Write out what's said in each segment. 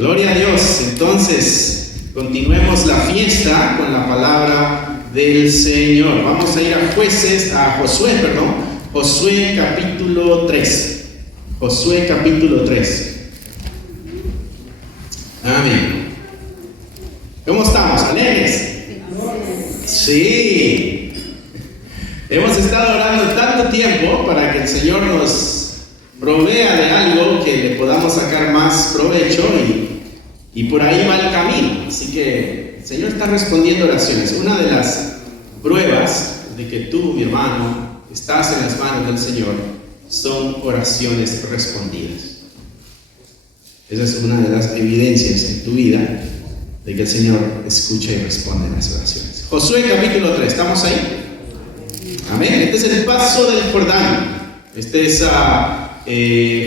Gloria a Dios. Entonces, continuemos la fiesta con la palabra del Señor. Vamos a ir a Josué capítulo 3. Josué capítulo 3. Amén. ¿Cómo estamos? ¿Alegres? Sí. Hemos estado orando tanto tiempo para que el Señor nos provea de algo que le podamos sacar más provecho y por ahí va el camino. Así que el Señor está respondiendo oraciones. Una de las pruebas de que tú, mi hermano, estás en las manos del Señor son oraciones respondidas. Esa es una de las evidencias en tu vida de que el Señor escucha y responde las oraciones. Josué capítulo 3, ¿estamos ahí? Amén. Este es el paso del Jordán. Este es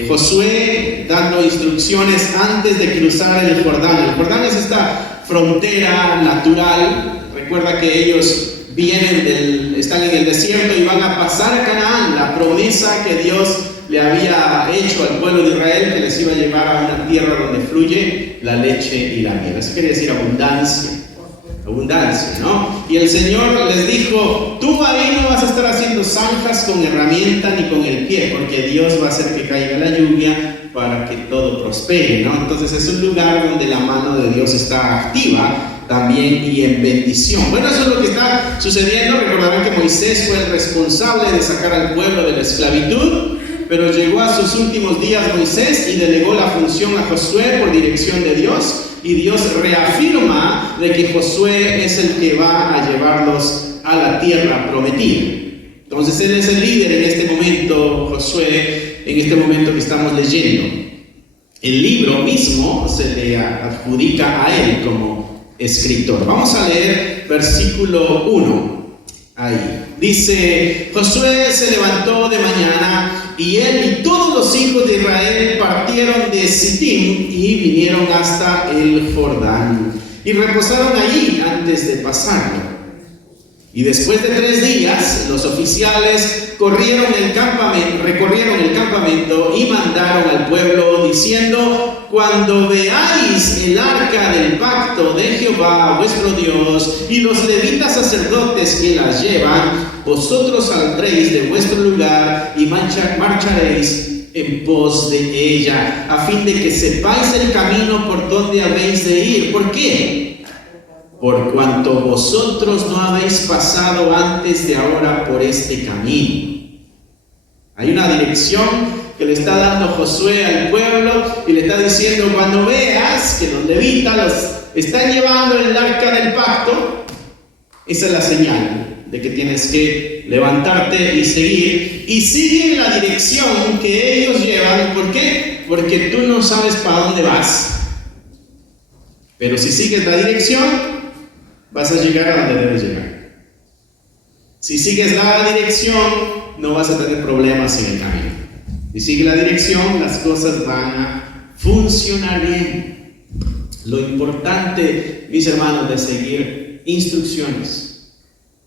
Josué dando instrucciones antes de cruzar el Jordán. El Jordán es esta frontera natural. Recuerda que ellos están en el desierto y van a pasar a Canaán, la promesa que Dios le había hecho al pueblo de Israel, que les iba a llevar a una tierra donde fluye la leche y la miel. Eso quiere decir abundancia, ¿no? Y el Señor les dijo: tú ahí no vas a estar haciendo zanjas con herramienta ni con el pie, porque Dios va a hacer que caiga la lluvia para que todo prospere, ¿no? Entonces es un lugar donde la mano de Dios está activa también y en bendición. Bueno, eso es lo que está sucediendo. Recordarán que Moisés fue el responsable de sacar al pueblo de la esclavitud, pero llegó a sus últimos días Moisés y delegó la función a Josué por dirección de Dios. Y Dios reafirma de que Josué es el que va a llevarlos a la tierra prometida. Entonces él es el líder en este momento, Josué, en este momento que estamos leyendo. El libro mismo se le adjudica a él como escritor. Vamos a leer versículo 1. Ahí dice: Josué se levantó de mañana y él y todos los hijos de Israel partieron de Sittim y vinieron hasta el Jordán y reposaron allí antes de pasarlo. Y después de 3 días los oficiales recorrieron el campamento y mandaron al pueblo diciendo: cuando veáis el arca del pacto de Jehová vuestro Dios y los levitas sacerdotes que las llevan, vosotros saldréis de vuestro lugar y marcharéis en pos de ella, a fin de que sepáis el camino por donde habéis de ir. ¿Por qué? Por cuanto vosotros no habéis pasado antes de ahora por este camino. Hay una dirección que le está dando Josué al pueblo y le está diciendo: cuando veas que los levitas los están llevando en el arca del pacto, esa es la señal de que tienes que levantarte y seguir. Y sigue la dirección que ellos llevan. ¿Por qué? Porque tú no sabes para dónde vas. Pero si sigues la dirección, vas a llegar a donde debes llegar. Si sigues la dirección, no vas a tener problemas en el camino. Si sigues la dirección, las cosas van a funcionar bien. Lo importante, mis hermanos, de seguir instrucciones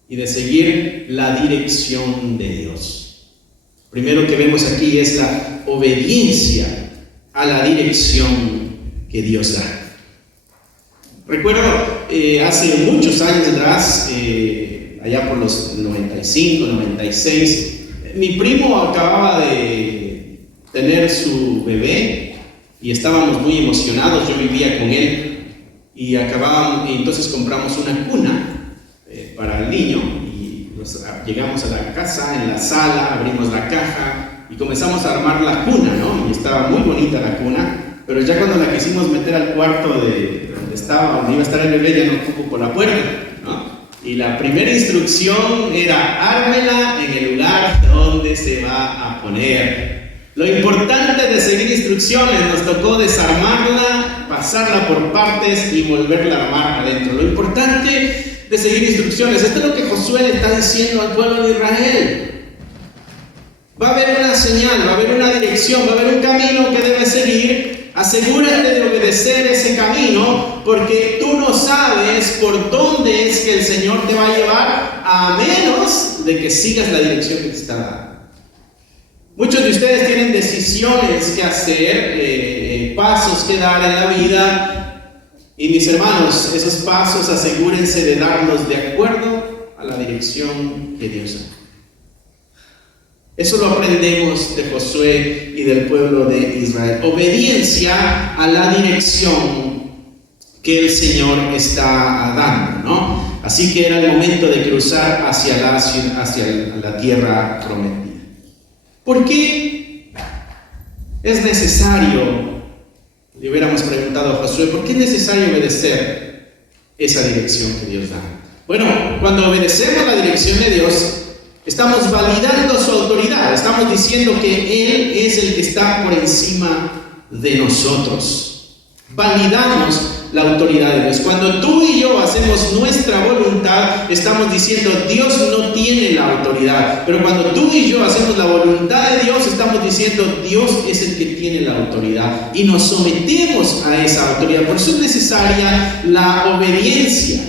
y de seguir la dirección de Dios. Primero que vemos aquí es la obediencia a la dirección que Dios da. Recuerdo hace muchos años atrás, allá por los 95, 96, mi primo acababa de tener su bebé y estábamos muy emocionados. Yo vivía con él y entonces compramos una cuna para el niño y llegamos a la casa, en la sala, abrimos la caja y comenzamos a armar la cuna, ¿no? Y estaba muy bonita la cuna, pero ya cuando la quisimos meter al cuarto donde iba a estar el bebé, ya no cupo por la puerta, ¿no? Y la primera instrucción era: ármela en el lugar donde se va a poner. Lo importante de seguir instrucciones, nos tocó desarmarla, pasarla por partes y volverla a armar adentro. Lo importante de seguir instrucciones, esto es lo que Josué le está diciendo al pueblo de Israel. Va a haber una señal, va a haber una dirección, va a haber un camino que debes seguir. Asegúrate de obedecer ese camino, porque tú no sabes por dónde es que el Señor te va a llevar, a menos de que sigas la dirección que te está dando. Muchos de ustedes tienen decisiones que hacer pasos que dar en la vida. Y mis hermanos, esos pasos asegúrense de darlos de acuerdo a la dirección que Dios da. Eso lo aprendemos de Josué y del pueblo de Israel. Obediencia a la dirección que el Señor está dando, ¿no? Así que era el momento de cruzar hacia la tierra prometida. ¿Por qué es necesario? Le hubiéramos preguntado a Josué, ¿por qué es necesario obedecer esa dirección que Dios da? Bueno, cuando obedecemos la dirección de Dios, estamos validando su autoridad. Estamos diciendo que Él es el que está por encima de nosotros. Validamos la autoridad de Dios. Cuando tú y yo hacemos nuestra voluntad, estamos diciendo Dios no tiene la autoridad. Pero cuando tú y yo hacemos la voluntad de Dios, estamos diciendo Dios es el que tiene la autoridad. Y nos sometemos a esa autoridad. Por eso es necesaria la obediencia.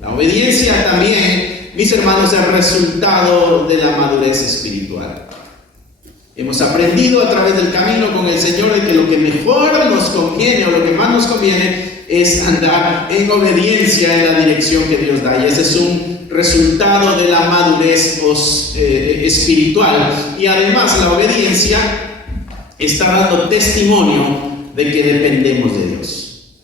La obediencia también, mis hermanos, es el resultado de la madurez espiritual. Hemos aprendido a través del camino con el Señor de que lo que mejor nos conviene o lo que más nos conviene es andar en obediencia en la dirección que Dios da. Y ese es un resultado de la madurez espiritual. Y además la obediencia está dando testimonio de que dependemos de Dios.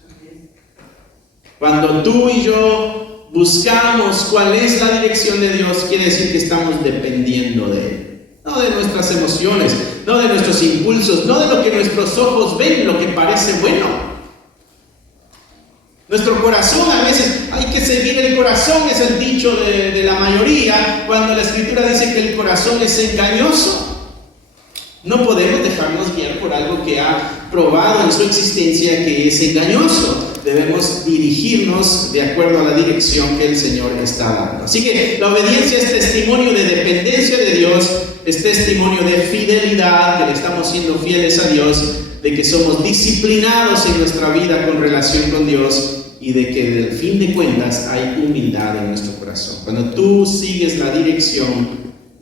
Cuando tú y yo buscamos cuál es la dirección de Dios, quiere decir que estamos dependiendo de Él. No de nuestras emociones, no de nuestros impulsos, no de lo que nuestros ojos ven, lo que parece bueno. Nuestro corazón, a veces hay que seguir el corazón, es el dicho de la mayoría, cuando la Escritura dice que el corazón es engañoso. No podemos dejarnos guiar por algo que ha probado en su existencia que es engañoso. Debemos dirigirnos de acuerdo a la dirección que el Señor está dando. Así que la obediencia es testimonio de dependencia de Dios, es testimonio de fidelidad, que le estamos siendo fieles a Dios, de que somos disciplinados en nuestra vida con relación con Dios y de que del fin de cuentas hay humildad en nuestro corazón. Cuando tú sigues la dirección,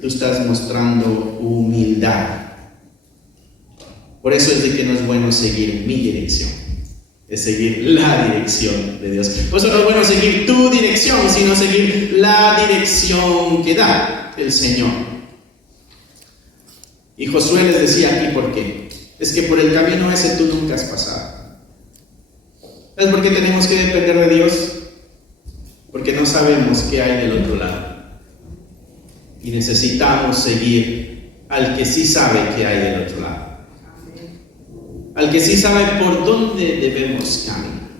tú estás mostrando humildad. Por eso es de que no es bueno seguir mi dirección, es seguir la dirección de Dios. Por eso no es bueno seguir tu dirección, sino seguir la dirección que da el Señor. Y Josué les decía aquí por qué. Es que por el camino ese tú nunca has pasado. ¿Sabes por qué tenemos que depender de Dios? Porque no sabemos qué hay del otro lado. Y necesitamos seguir al que sí sabe qué hay del otro lado. Al que sí sabe por dónde debemos caminar.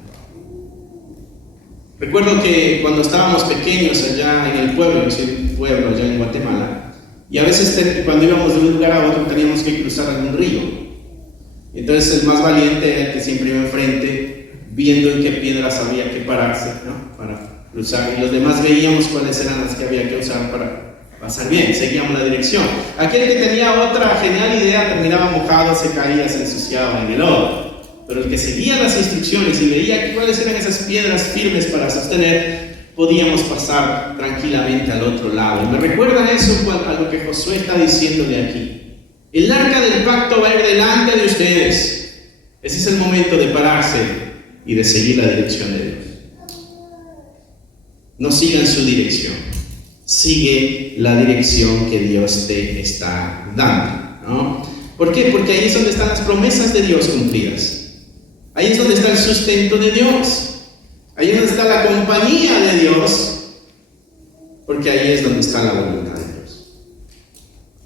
Recuerdo que cuando estábamos pequeños allá en el pueblo, allá en Guatemala, y a veces cuando íbamos de un lugar a otro teníamos que cruzar algún río. Entonces el más valiente era el que siempre iba enfrente, viendo en qué piedras había que pararse, ¿no? Para cruzar. Y los demás veíamos cuáles eran las que había que usar para pasar bien, seguíamos la dirección. Aquel que tenía otra genial idea terminaba mojado, se caía, se ensuciaba en el lodo. Pero el que seguía las instrucciones y veía cuáles eran esas piedras firmes para sostener, podíamos pasar tranquilamente al otro lado. Y me recuerda eso a lo que Josué está diciéndole aquí. El arca del pacto va a ir delante de ustedes. Ese es el momento de pararse y de seguir la dirección de Dios. No sigan su dirección. Sigue la dirección que Dios te está dando, ¿no? ¿Por qué? Porque ahí es donde están las promesas de Dios cumplidas. Ahí es donde está el sustento de Dios. Ahí es donde está la compañía de Dios. Porque ahí es donde está la voluntad de Dios.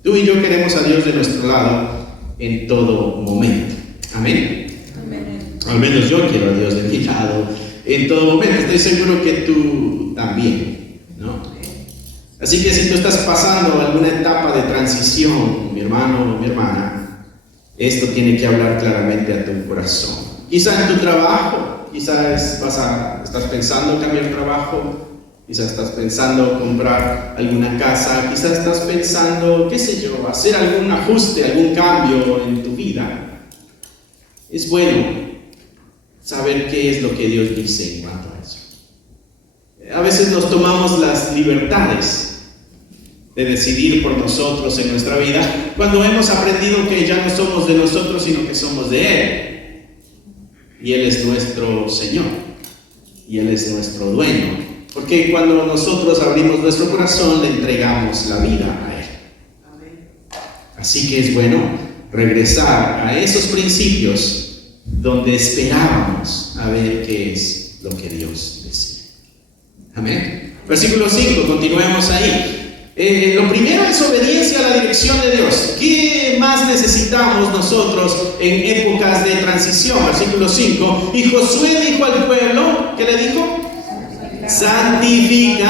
Tú y yo queremos a Dios de nuestro lado en todo momento. Amén. Amén. Al menos yo quiero a Dios de mi lado en todo momento. Estoy seguro que tú también, ¿no? Así que si tú estás pasando alguna etapa de transición, mi hermano o mi hermana, esto tiene que hablar claramente a tu corazón. Quizá en tu trabajo, quizás estás pensando cambiar trabajo, quizás estás pensando comprar alguna casa, quizás estás pensando, qué sé yo, hacer algún ajuste, algún cambio en tu vida. Es bueno saber qué es lo que Dios dice en cuanto a eso. A veces nos tomamos las libertades de decidir por nosotros en nuestra vida, cuando hemos aprendido que ya no somos de nosotros, sino que somos de Él. y Él es nuestro Señor, y Él es nuestro dueño. Porque cuando nosotros abrimos nuestro corazón, le entregamos la vida a Él. Así que es bueno regresar a esos principios donde esperábamos a ver qué es lo que Dios decía. Amén. Versículo 5, continuemos ahí. Lo primero es obediencia a la dirección de Dios. ¿Qué más necesitamos nosotros en épocas de transición? Versículo 5. Y Josué dijo al pueblo, ¿qué le dijo? Santificaos.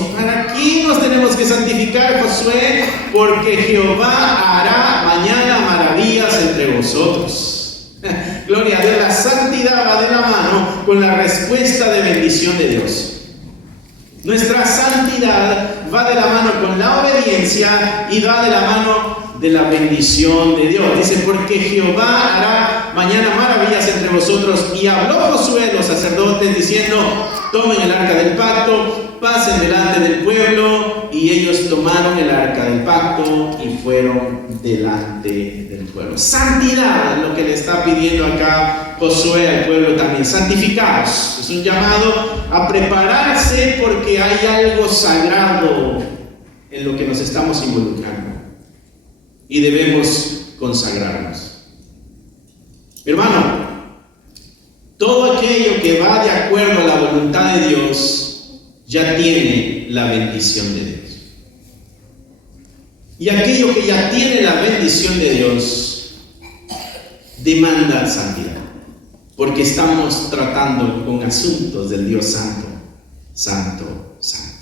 ¿Y para qué nos tenemos que santificar, Josué? Porque Jehová hará mañana maravillas entre vosotros. Gloria a Dios. La santidad va de la mano con la respuesta de bendición de Dios. Nuestra santidad va de la mano con la obediencia y va de la mano de la bendición de Dios. Dice, porque Jehová hará mañana maravillas entre vosotros. Y habló Josué a los sacerdotes diciendo, tomen el arca del pacto, pasen delante del pueblo. Y ellos tomaron el arca del pacto y fueron delante del pueblo. Santidad, lo que le está pidiendo acá Josué al pueblo también. Santificaos. Es un llamado a prepararse porque hay algo sagrado en lo que nos estamos involucrando. Y debemos consagrarnos. Hermano, todo aquello que va de acuerdo a la voluntad de Dios ya tiene la bendición de Dios. Y aquello que ya tiene la bendición de Dios demanda santidad, porque estamos tratando con asuntos del Dios santo, santo, santo.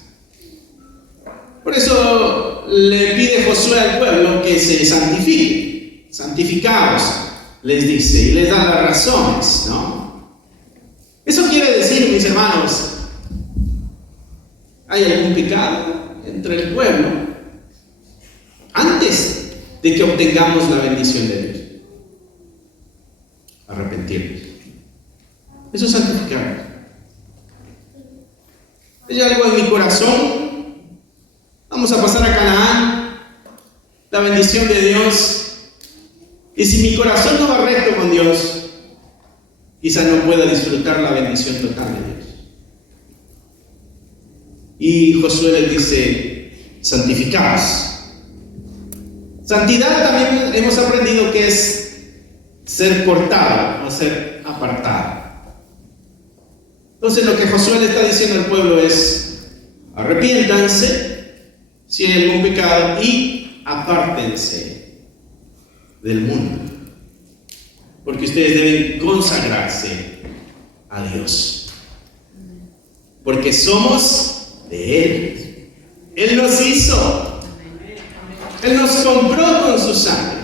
Por eso le pide Josué al pueblo que se santifique. Santificaos, les dice, y les da las razones, ¿no? Eso quiere decir, mis hermanos, ¿hay algún pecado entre el pueblo antes de que obtengamos la bendición de Dios? Arrepentirnos. Eso es santificarnos. ¿Hay algo en mi corazón? Vamos a pasar a Canaán, la bendición de Dios. Y si mi corazón no va recto con Dios, quizá no pueda disfrutar la bendición total de Dios. Y Josué les dice, santificaos. Santidad también hemos aprendido que es ser cortado o ser apartado. Entonces lo que Josué le está diciendo al pueblo es, arrepiéntanse si hay algún pecado y apártense del mundo, porque ustedes deben consagrarse a Dios, porque somos de Él. Él nos hizo, Él nos compró con su sangre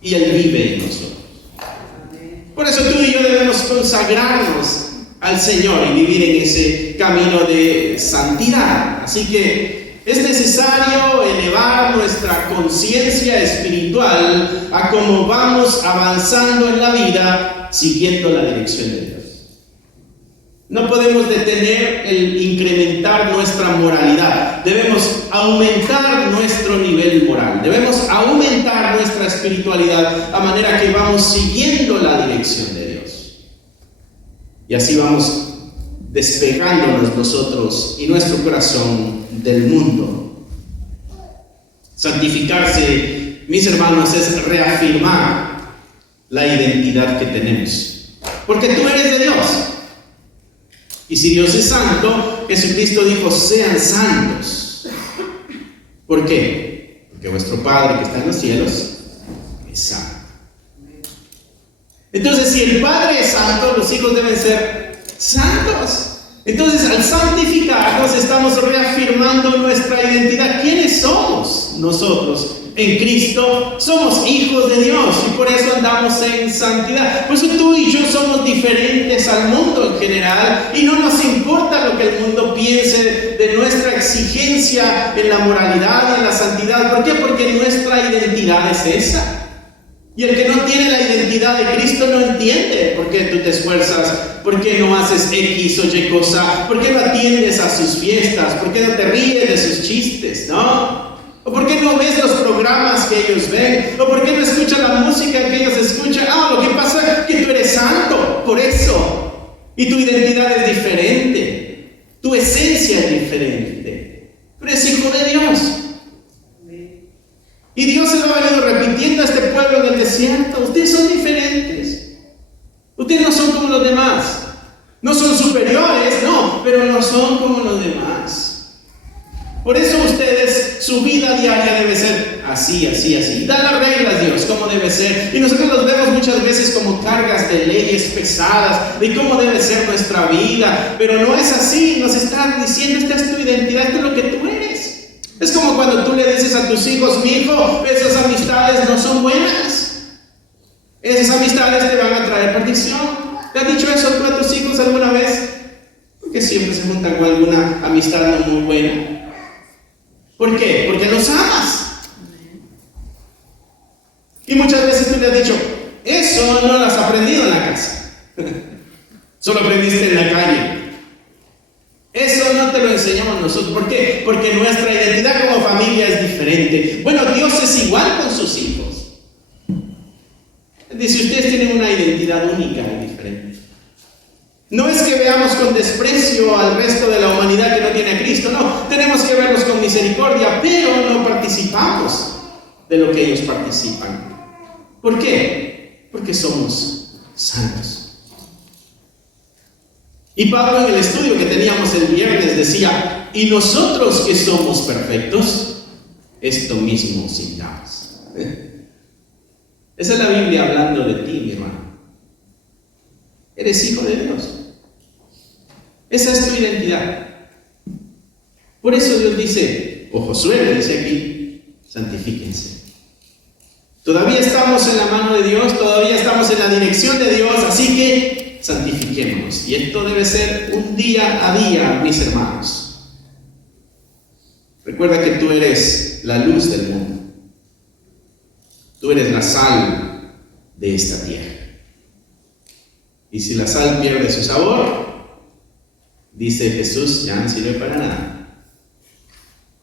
y Él vive en nosotros. Por eso tú y yo debemos consagrarnos al Señor y vivir en ese camino de santidad. Así que es necesario elevar nuestra conciencia espiritual a cómo vamos avanzando en la vida siguiendo la dirección de Dios. No podemos detener el incrementar nuestra moralidad. Debemos aumentar nuestro nivel moral. Debemos aumentar nuestra espiritualidad a manera que vamos siguiendo la dirección de Dios. Y así vamos despegándonos nosotros y nuestro corazón del mundo. Santificarse, mis hermanos, es reafirmar la identidad que tenemos. Porque tú eres de Dios. Y si Dios es santo, Jesucristo dijo, sean santos. ¿Por qué? Porque vuestro Padre que está en los cielos es santo. Entonces, si el Padre es santo, los hijos deben ser santos. Entonces, al santificarnos, estamos reafirmando nuestra identidad. ¿Quiénes somos nosotros? En Cristo somos hijos de Dios y por eso andamos en santidad. Por eso tú y yo somos diferentes al mundo en general y no nos importa lo que el mundo piense de nuestra exigencia en la moralidad y en la santidad. ¿Por qué? Porque nuestra identidad es esa. Y el que no tiene la identidad de Cristo no entiende por qué tú te esfuerzas, por qué no haces X o Y cosa, por qué no atiendes a sus fiestas, por qué no te ríes de sus chistes, ¿no? ¿O por qué no ves los programas que ellos ven? ¿O por qué no escuchas la música que ellos escuchan? Lo que pasa es que tú eres santo, por eso. Y tu identidad es diferente. Tu esencia es diferente. Tú eres hijo de Dios. Y Dios se lo ha venido repitiendo a este pueblo del desierto. Ustedes son diferentes. Ustedes no son como los demás. No son superiores, no, pero no son como los demás. Por eso ustedes, su vida diaria debe ser así, así, así. Da las reglas, Dios, como debe ser. Y nosotros los vemos muchas veces como cargas de leyes pesadas, de cómo debe ser nuestra vida. Pero no es así, nos están diciendo, esta es tu identidad, esto es lo que tú eres. Es como cuando tú le dices a tus hijos, mi hijo, esas amistades no son buenas. Esas amistades te van a traer perdición. ¿Te has dicho eso tú a tus hijos alguna vez? Porque siempre se juntan con alguna amistad no muy buena. ¿Por qué? Porque los amas. Y muchas veces tú le has dicho, eso no lo has aprendido en la casa. Solo aprendiste en la calle. Eso no te lo enseñamos nosotros. ¿Por qué? Porque nuestra identidad como familia es diferente. Bueno, Dios es igual con sus hijos. Dice, ustedes tienen una identidad única y diferente. No es que veamos con desprecio al resto de la humanidad que no tiene a Cristo, no, tenemos que verlos con misericordia, pero no participamos de lo que ellos participan. ¿Por qué? Porque somos santos. Y Pablo en el estudio que teníamos el viernes decía, y nosotros que somos perfectos, esto mismo sintamos. Esa es la Biblia hablando de ti, mi hermano. Eres hijo de Dios. Esa es tu identidad. Por eso Dios dice, o Josué le dice aquí, santifíquense. Todavía estamos en la mano de Dios, todavía estamos en la dirección de Dios, así que santifiquémonos. Y esto debe ser un día a día, mis hermanos. Recuerda que tú eres la luz del mundo. Tú eres la sal de esta tierra. Y si la sal pierde su sabor, dice Jesús, ya no sirve para nada.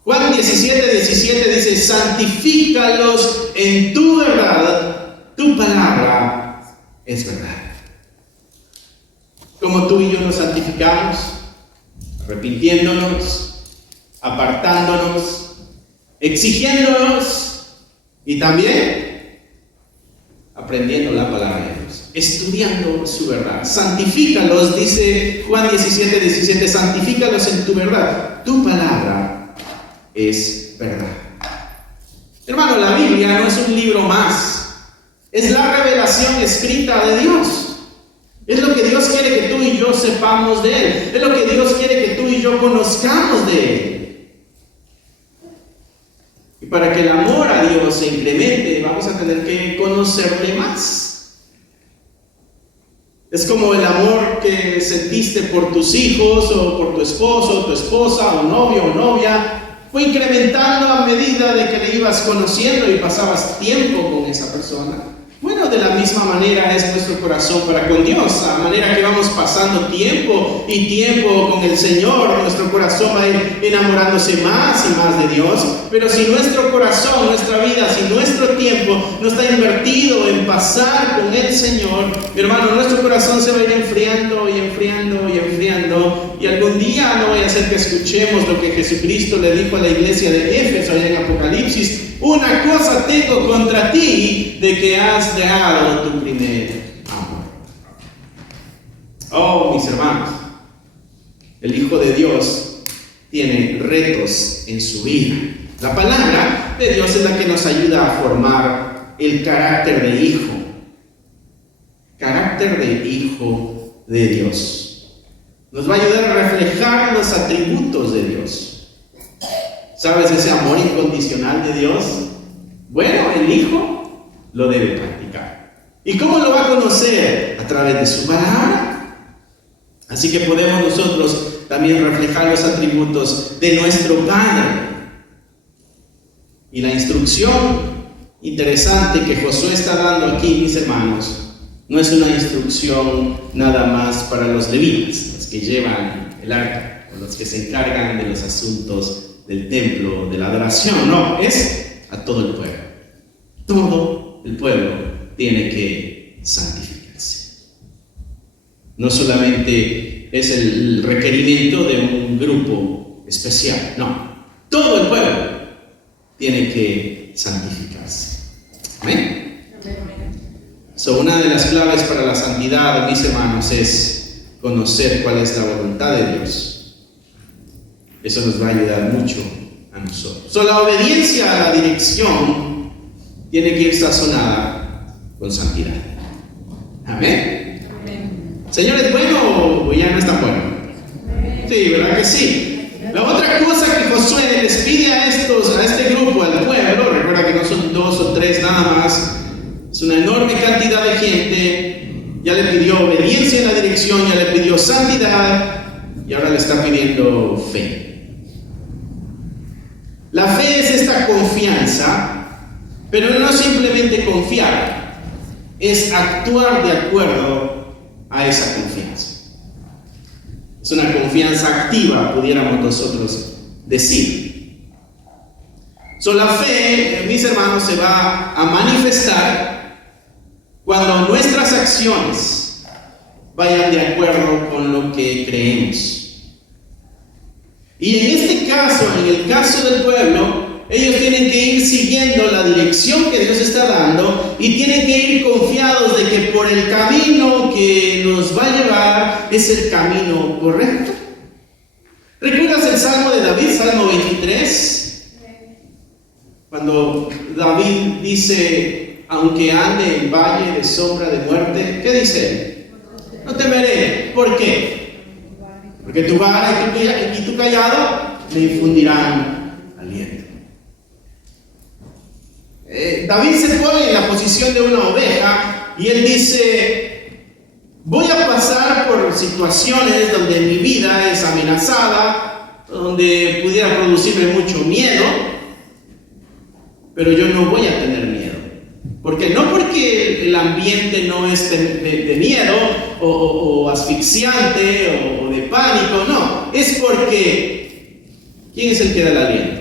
Juan 17:17 dice, santifícalos en tu verdad, tu palabra es verdad. Como tú y yo nos santificamos, arrepintiéndonos, apartándonos, exigiéndonos y también aprendiendo la palabra de Dios, estudiando su verdad. Santifícalos, dice Juan 17:17, santifícalos en tu verdad, tu palabra es verdad. Hermano, la Biblia no es un libro más, es la revelación escrita de Dios. Es lo que Dios quiere que tú y yo sepamos de Él. Es lo que Dios quiere que tú y yo conozcamos de Él. Y para que el amor a Dios se incremente, vamos a tener que conocerle más. Es como el amor que sentiste por tus hijos, o por tu esposo, o tu esposa, o novio o novia. Fue incrementando a medida de que le ibas conociendo y pasabas tiempo con esa persona. Bueno, de la misma manera es nuestro corazón para con Dios. A manera que vamos pasando tiempo y tiempo con el Señor, nuestro corazón va a ir enamorándose más y más de Dios. Pero si nuestro corazón, nuestra vida, si nuestro tiempo no está invertido en pasar con el Señor, mi hermano, nuestro corazón se va a ir enfriando y enfriando y enfriando. Y algún día no vaya a ser que escuchemos lo que Jesucristo le dijo a la iglesia de Éfeso allá en Apocalipsis. Una cosa tengo contra ti, de que has dejado tu primer amor. Oh, mis hermanos, el Hijo de Dios tiene retos en su vida. La palabra de Dios es la que nos ayuda a formar el carácter de hijo. Carácter de hijo de Dios. Nos va a ayudar a reflejar los atributos de Dios. ¿Sabes ese amor incondicional de Dios? Bueno, el Hijo lo debe practicar. ¿Y cómo lo va a conocer? A través de su palabra. Así que podemos nosotros también reflejar los atributos de nuestro Padre. Y la instrucción interesante que Josué está dando aquí, mis hermanos, no es una instrucción nada más para los levitas, los que llevan el arca, o los que se encargan de los asuntos del templo, de la adoración, no, es a todo el pueblo. Todo el pueblo tiene que santificarse. No solamente es el requerimiento de un grupo especial, no, todo el pueblo tiene que santificarse. Amén. Una de las claves para la santidad, mis hermanos, es conocer cuál es la voluntad de Dios. Eso nos va a ayudar mucho a nosotros. La obediencia a la dirección tiene que ir sazonada con santidad. Amén. Señor, ¿es bueno o ya no es tan bueno? Sí, ¿verdad que sí? La otra cosa que Josué les pide a este grupo, al pueblo, recuerda que no son 2 o 3 nada más, es una enorme cantidad de gente. Ya le pidió obediencia en la dirección, ya le pidió santidad y ahora le está pidiendo fe. La fe es esta confianza, pero no simplemente confiar, es actuar de acuerdo a esa confianza. Es una confianza activa, pudiéramos nosotros decir. La fe, mis hermanos, se va a manifestar cuando nuestras acciones vayan de acuerdo con lo que creemos. Y en este caso, en el caso del pueblo, ellos tienen que ir siguiendo la dirección que Dios está dando y tienen que ir confiados de que por el camino que nos va a llevar es el camino correcto. ¿Recuerdas el Salmo de David, Salmo 23? Cuando David dice, aunque ande en valle de sombra de muerte, ¿qué dice? No temeré. ¿Por qué? Porque tu vara y tu callado me infundirán aliento. David se pone en la posición de una oveja y él dice, voy a pasar por situaciones donde mi vida es amenazada, donde pudiera producirme mucho miedo, pero yo no voy a tener miedo. ¿Por qué? No porque el ambiente no es de miedo o asfixiante o de pánico, no, es porque ¿quién es el que da el aliento?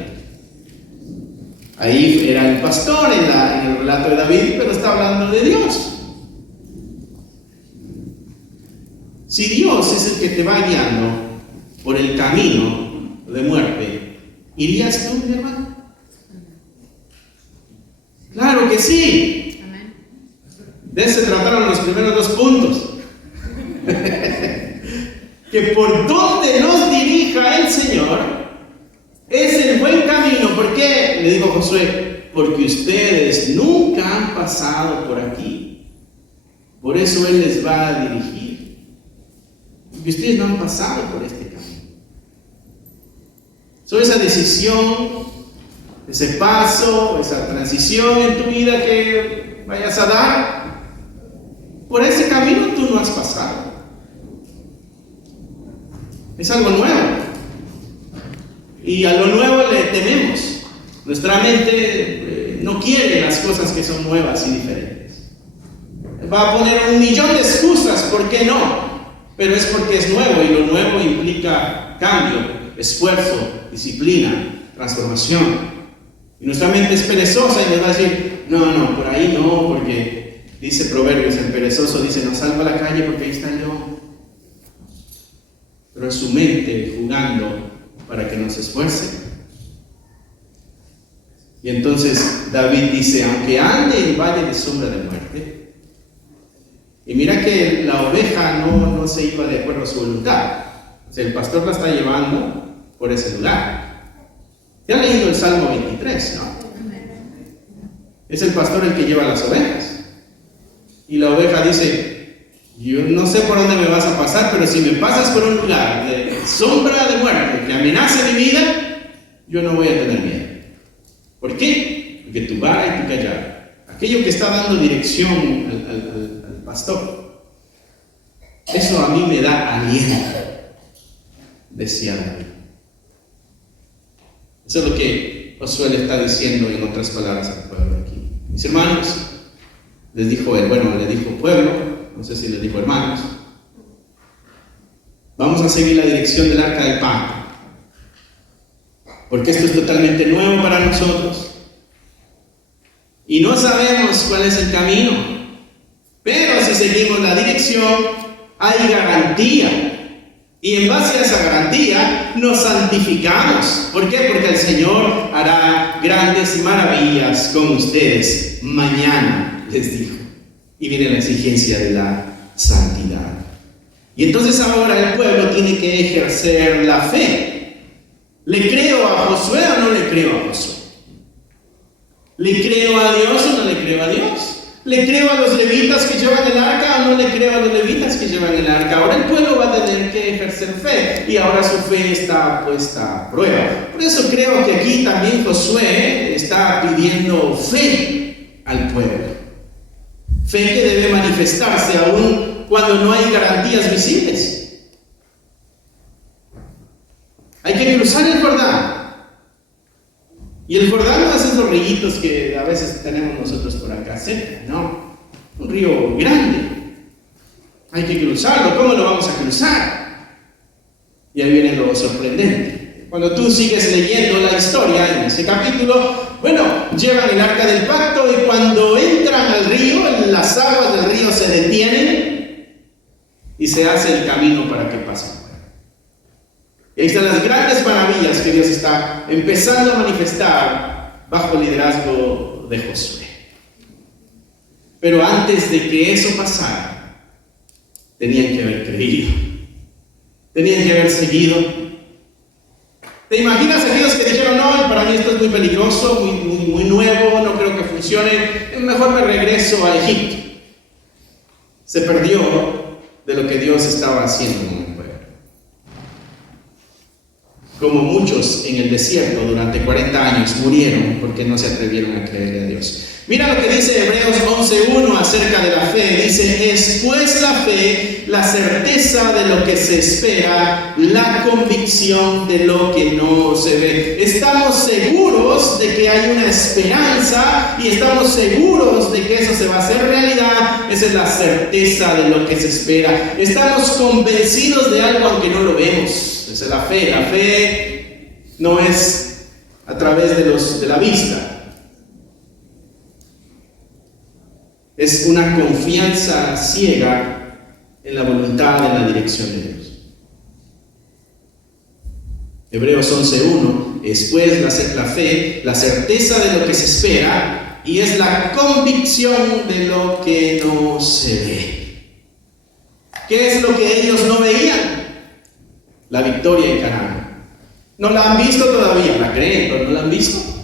Ahí era el pastor en el relato de David, pero está hablando de Dios. Si Dios es el que te va guiando por el camino de muerte, ¿irías tú, mi hermano? Claro que sí. De eso se trataron los primeros 2 puntos. Que por donde nos dirija el Señor es el buen camino. ¿Por qué? Le dijo Josué, porque ustedes nunca han pasado por aquí. Por eso Él les va a dirigir. Porque ustedes no han pasado por este camino. Esa decisión, ese paso, esa transición en tu vida que vayas a dar, por ese camino tú no has pasado. Es algo nuevo. Y a lo nuevo le tememos. Nuestra mente no quiere las cosas que son nuevas y diferentes. Va a poner 1.000.000 de excusas, ¿por qué no? Pero es porque es nuevo y lo nuevo implica cambio, esfuerzo, disciplina, transformación. Y nuestra mente es perezosa y nos va a decir, no, por ahí no, porque dice Proverbios, el perezoso dice, no salgo a la calle porque ahí está el león. Pero es su mente jugando para que nos esfuerce. Y entonces David dice, aunque ande en valle de sombra de muerte, y mira que la oveja no se iba de acuerdo a su voluntad. O sea, el pastor la está llevando por ese lugar. ¿Ya han leído el Salmo 23, no? Es el pastor el que lleva las ovejas. Y la oveja dice, yo no sé por dónde me vas a pasar, pero si me pasas por un lugar de sombra de muerte que amenace mi vida, yo no voy a tener miedo. ¿Por qué? Porque tu vara y tu callado, aquello que está dando dirección al pastor, eso a mí me da aliento, decía David. Eso es lo que Josué le está diciendo en otras palabras al pueblo aquí. Mis hermanos, les dijo él, le dijo pueblo, no sé si les dijo hermanos, vamos a seguir la dirección del arca del pacto. porque esto es totalmente nuevo para nosotros. Y no sabemos cuál es el camino, pero si seguimos la dirección, hay garantía. Y en base a esa garantía, nos santificamos. ¿Por qué? Porque el Señor hará grandes maravillas con ustedes mañana, les dijo. Y viene la exigencia de la santidad. Y entonces ahora el pueblo tiene que ejercer la fe. ¿Le creo a Josué o no le creo a Josué? ¿Le creo a Dios o no le creo a Dios? ¿Le creo a los levitas que llevan el arca o no le creo a los levitas que llevan el arca? Ahora el pueblo va a tener que ejercer fe y ahora su fe está puesta a prueba. Por eso creo que aquí también Josué está pidiendo fe al pueblo. Fe que debe manifestarse aún cuando no hay garantías visibles. Hay que cruzar el Jordán. Y el Jordán no es esos ríos que a veces tenemos nosotros por acá cerca, no. Un río grande. Hay que cruzarlo. ¿Cómo lo vamos a cruzar? Y ahí viene lo sorprendente. Cuando tú sigues leyendo la historia en ese capítulo, bueno, llevan el arca del pacto y cuando entran al río, las aguas del río se detienen y se hace el camino para que pasen. Y ahí están las grandes maravillas que Dios está empezando a manifestar bajo el liderazgo de Josué. Pero antes de que eso pasara, tenían que haber creído. Tenían que haber seguido. ¿Te imaginas aquellos que dijeron, no, para mí esto es muy peligroso, muy nuevo, no creo que funcione, mejor me regreso a Egipto? Se perdió de lo que Dios estaba haciendo en el pueblo. Como muchos en el desierto durante 40 años murieron porque no se atrevieron a creerle a Dios. Mira lo que dice Hebreos 11:1 acerca de la fe. Dice, es pues la fe, la certeza de lo que se espera, la convicción de lo que no se ve. Estamos seguros de que hay una esperanza y estamos seguros de que eso se va a hacer realidad. Esa es la certeza de lo que se espera. Estamos convencidos de algo aunque no lo vemos. Esa es la fe. La fe no es a través de la vista. Es una confianza ciega en la voluntad, en la dirección de Dios. Hebreos 11:1 es pues la fe, la certeza de lo que se espera y es la convicción de lo que no se ve. ¿Qué es lo que ellos no veían? La victoria en Canaán. No la han visto todavía, la creen, pero no la han visto.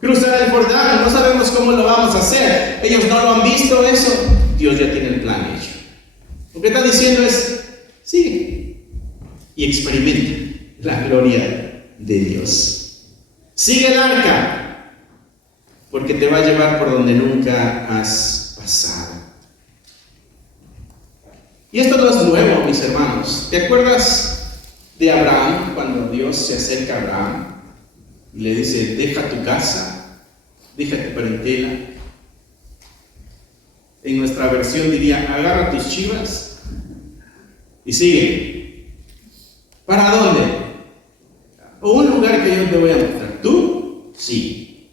Cruzar el Jordán, no sabemos cómo lo vamos a hacer. Ellos no lo han visto eso. Dios ya tiene el plan hecho. Lo que está diciendo es, sigue y experimenta la gloria de Dios. Sigue el arca, porque te va a llevar por donde nunca has pasado. Y esto no es nuevo, mis hermanos. ¿Te acuerdas de Abraham cuando Dios se acerca a Abraham y le dice, deja tu casa, deja tu parentela? En nuestra versión diría, agarra tus chivas y sigue. ¿Para dónde? O un lugar que yo te voy a mostrar. ¿Tú? Sí.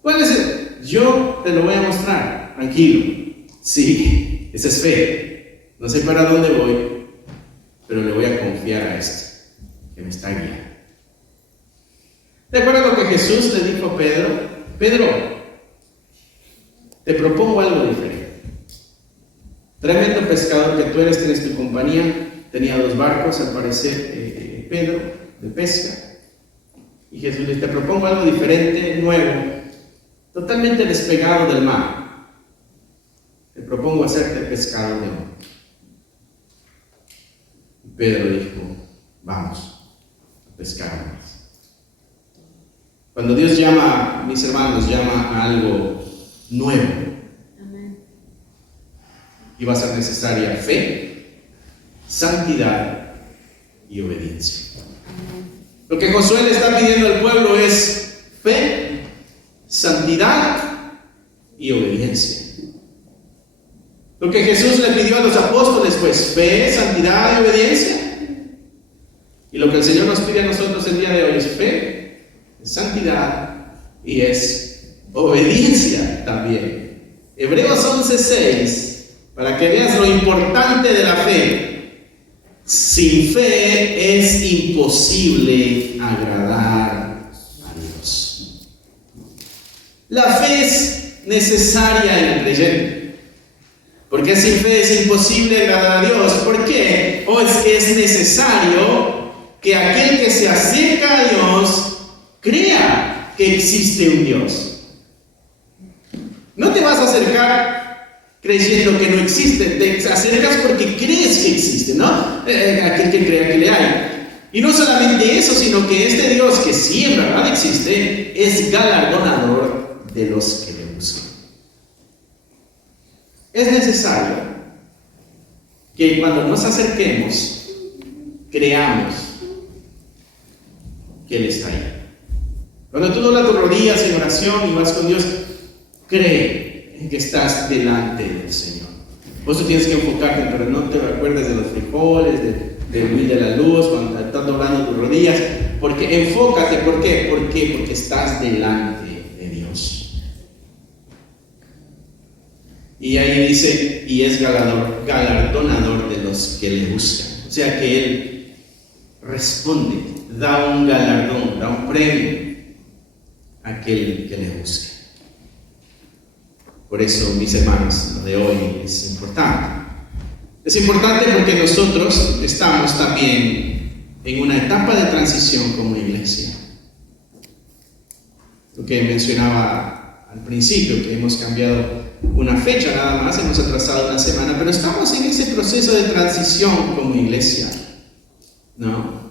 ¿Cuál es el? Yo te lo voy a mostrar. Tranquilo. Sí. Esa es fe. No sé para dónde voy, pero le voy a confiar a este que me está guiando. ¿Te acuerdas lo que Jesús le dijo a Pedro? Pedro, te propongo algo diferente. Tremendo pescador que tú eres, tienes tu compañía. Tenía 2 barcos, al parecer, Pedro, de pesca. Y Jesús le dice, te propongo algo diferente, nuevo, totalmente despegado del mar. Te propongo hacerte pescador de hombre. Pedro dijo, vamos a pescar más. Cuando Dios llama, mis hermanos, llama a algo nuevo. Amén. Y va a ser necesaria fe, santidad y obediencia. Amén. Lo que Josué le está pidiendo al pueblo es fe, santidad y obediencia. Lo que Jesús le pidió a los apóstoles, pues, fe, santidad y obediencia. Y lo que el Señor nos pide a nosotros el día de hoy es fe, es santidad y es obediencia también. Hebreos 11:6, para que veas lo importante de la fe. Sin fe es imposible agradar a Dios. La fe es necesaria en el creyente, porque sin fe es imposible agradar a Dios. ¿Por qué? O es que es necesario que aquel que se acerca a Dios crea que existe un Dios. No te vas a acercar creyendo que no existe, te acercas porque crees que existe, ¿no? Aquel que crea que le hay. Y no solamente eso, sino que este Dios, que sí en verdad existe, es galardonador de los que le buscan. Es necesario que cuando nos acerquemos, creamos que Él está ahí. Cuando tú doblas tus rodillas en oración y vas con Dios, cree en que estás delante del Señor. Por eso tienes que enfocarte, pero no te acuerdes de los frijoles, del huil de la luz, cuando estás doblando tus rodillas, porque enfócate. ¿Por qué? Porque estás delante de Dios. Y ahí dice, y es galardonador de los que le buscan. O sea que Él responde, da un galardón, da un premio a aquel que le busque. Por eso, mis hermanos, lo de hoy es importante. Es importante porque nosotros estamos también en una etapa de transición como iglesia. Lo que mencionaba al principio, que hemos cambiado una fecha nada más, hemos atrasado una semana, pero estamos en ese proceso de transición como iglesia, ¿no?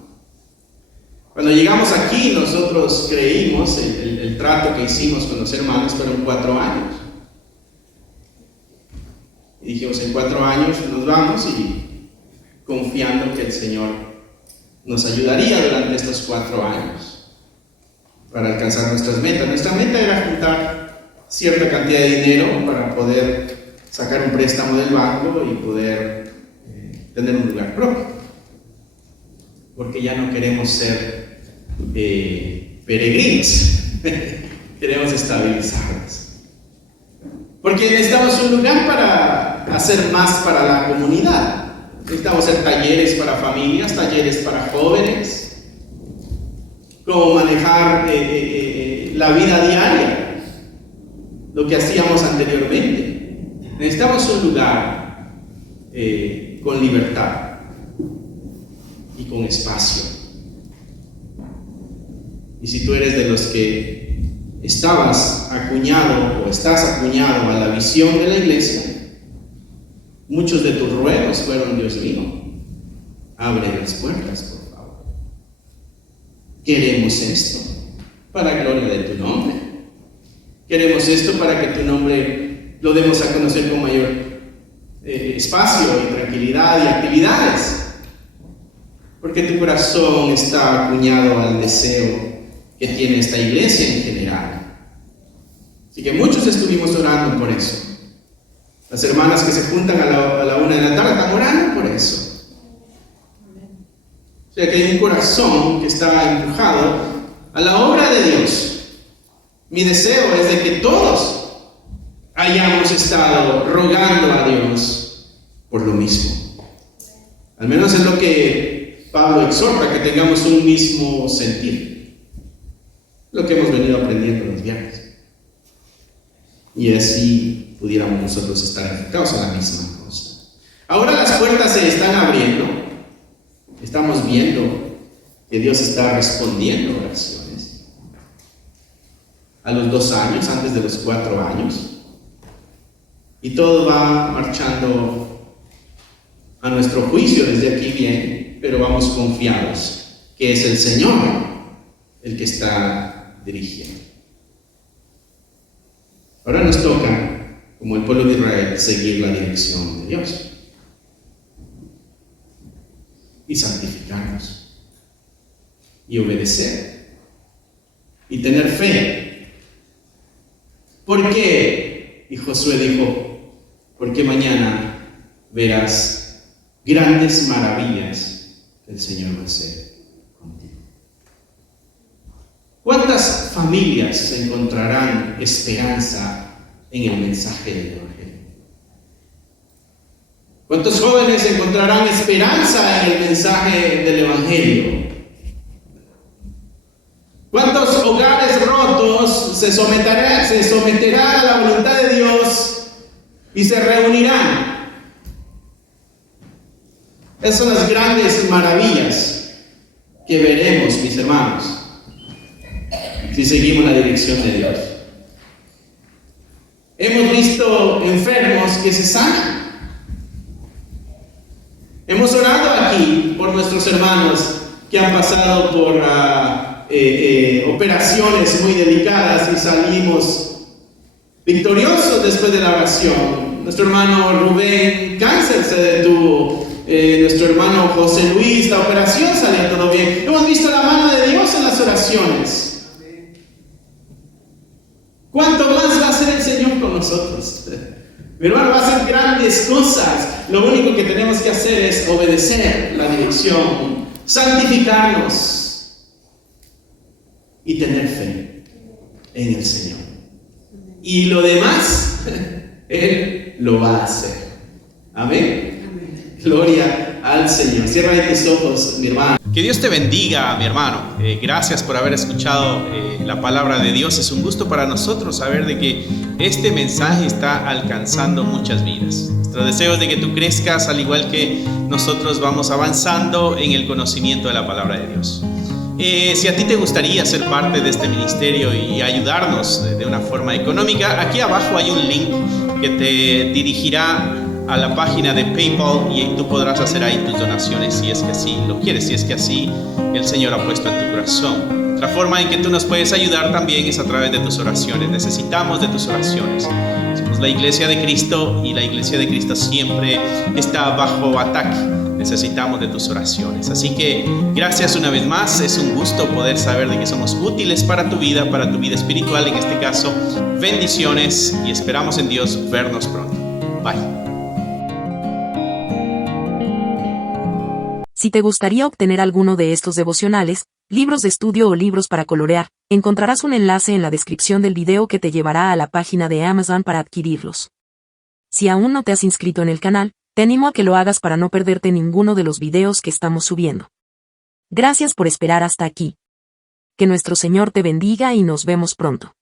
Cuando llegamos aquí, nosotros creímos, el trato que hicimos con los hermanos fueron 4 años. Y dijimos, en 4 años nos vamos, y confiando que el Señor nos ayudaría durante estos 4 años para alcanzar nuestras metas. Nuestra meta era juntar cierta cantidad de dinero para poder sacar un préstamo del banco y poder tener un lugar propio. Porque ya no queremos ser peregrinos, queremos estabilizarnos. Porque necesitamos un lugar para hacer más para la comunidad. Necesitamos hacer talleres para familias, talleres para jóvenes, cómo manejar la vida diaria, lo que hacíamos anteriormente. Necesitamos un lugar con libertad y con espacio. Y si tú eres de los que estabas acuñado o estás acuñado a la visión de la iglesia, muchos de tus ruegos fueron: Dios mío, abre las puertas, por favor. Queremos esto para gloria de tu nombre. Queremos esto para que tu nombre lo demos a conocer con mayor espacio y tranquilidad y actividades. Porque tu corazón está acuñado al deseo que tiene esta iglesia en general. Así que muchos estuvimos orando por eso. Las hermanas que se juntan a la 1 de la tarde están orando por eso. O sea que hay un corazón que está empujado a la obra de Dios. Mi deseo es de que todos hayamos estado rogando a Dios por lo mismo. Al menos es lo que Pablo exhorta, que tengamos un mismo sentir. Lo que hemos venido aprendiendo los viernes. Y así pudiéramos nosotros estar enfocados en la misma cosa. Ahora las puertas se están abriendo. Estamos viendo que Dios está respondiendo oraciones. A los 2 años, antes de los 4 años. Y todo va marchando a nuestro juicio desde aquí bien, pero vamos confiados que es el Señor el que está dirigiendo. Ahora nos toca, como el pueblo de Israel, seguir la dirección de Dios y santificarnos y obedecer y tener fe. ¿Por qué? Y Josué dijo, porque mañana verás grandes maravillas que el Señor va a hacer contigo. ¿Cuántas familias encontrarán esperanza en el mensaje del Evangelio? ¿Cuántos jóvenes encontrarán esperanza en el mensaje del Evangelio? ¿Cuántos hogares rotos se someterán a la voluntad de Dios y se reunirán? Esas son las grandes maravillas que veremos, mis hermanos, si seguimos la dirección de Dios. Hemos visto enfermos que se sanan. Hemos orado aquí por nuestros hermanos que han pasado por operaciones muy delicadas y salimos victoriosos después de la oración. Nuestro hermano Rubén, cáncer se detuvo. Nuestro hermano José Luis, la operación salió todo bien. Hemos visto la mano de Dios en las oraciones. ¿Cuánto más va a hacer el Señor con nosotros? Mi hermano, va a hacer grandes cosas. Lo único que tenemos que hacer es obedecer la dirección, santificarnos y tener fe en el Señor. Y lo demás, Él lo va a hacer. Amén. Gloria al Señor. Cierra tus ojos, mi hermano. Que Dios te bendiga, mi hermano. Gracias por haber escuchado la palabra de Dios. Es un gusto para nosotros saber de que este mensaje está alcanzando muchas vidas. Nuestro deseo es de que tú crezcas al igual que nosotros vamos avanzando en el conocimiento de la palabra de Dios. Si a ti te gustaría ser parte de este ministerio y ayudarnos de una forma económica, aquí abajo hay un link que te dirigirá a la página de PayPal y tú podrás hacer ahí tus donaciones si es que así lo quieres, si es que así el Señor ha puesto en tu corazón. Otra forma en que tú nos puedes ayudar también es a través de tus oraciones. Necesitamos de tus oraciones. Somos la Iglesia de Cristo y la Iglesia de Cristo siempre está bajo ataque. Necesitamos de tus oraciones. Así que gracias una vez más. Es un gusto poder saber de que somos útiles para tu vida espiritual en este caso. Bendiciones y esperamos en Dios vernos pronto. Bye. Si te gustaría obtener alguno de estos devocionales, libros de estudio o libros para colorear, encontrarás un enlace en la descripción del video que te llevará a la página de Amazon para adquirirlos. Si aún no te has inscrito en el canal, te animo a que lo hagas para no perderte ninguno de los videos que estamos subiendo. Gracias por esperar hasta aquí. Que nuestro Señor te bendiga y nos vemos pronto.